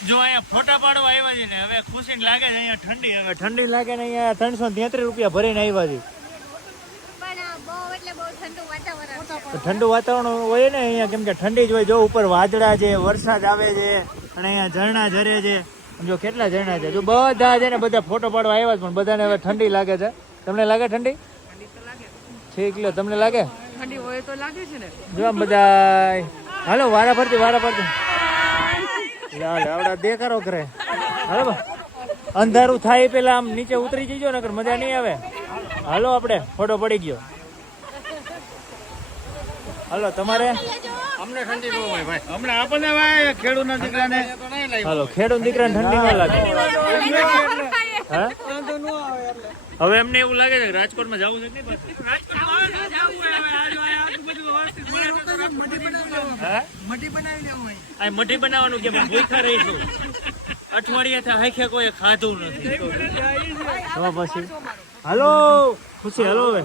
જો અહીંયા ફોટા પાડવા આવ્યા છે ને હવે ખુશી લાગે છે અહીંયા ઠંડી હવે ઠંડી લાગે ને અહીંયા 333 રૂપિયા ભરીને આવ્યા છે ઠંડુ વાતાવરણ હોય ને અહીંયા કેમ કે ઠંડી જ હોય જો ઉપર વાદળા છે વરસાદ આવે છે અને અહીંયા ઝરણા ઝરે છે જો કેટલા ઝરણા છે જો બધા છે ને બધા ફોટો પાડવા આવ્યા છે પણ બધાને હવે ઠંડી લાગે છે તમને લાગે ઠંડી ઠીક લ્યો તમને લાગે ઠંડી હોય તો લાગે છે ને જો આમ બધા હાલો વારા ફરતી આવડા દેખાડો કરે હાલો અંધારું થાય પેલા આમ નીચે ઉતરી જઈજો નકર મજા નહીં આવે હાલો આપણે ફોટો પડી ગયો હાલો તમારે અમને ઠંડી ન હોય ભાઈ અમને આપણને ભાઈ ખેડૂતના દીકરાને હાલો ખેડૂત દીકરાને ઠંડી ન લાગે હા હવે એમને એવું લાગે છે કે રાજકોટમાં જવું છે મઢી બનાવવાનું કે ભૂખા રહીશું અઠવાડિયાથી હાખે કોઈ ખાધું નથી તો પછી હાલો ખુશી હાલો હવે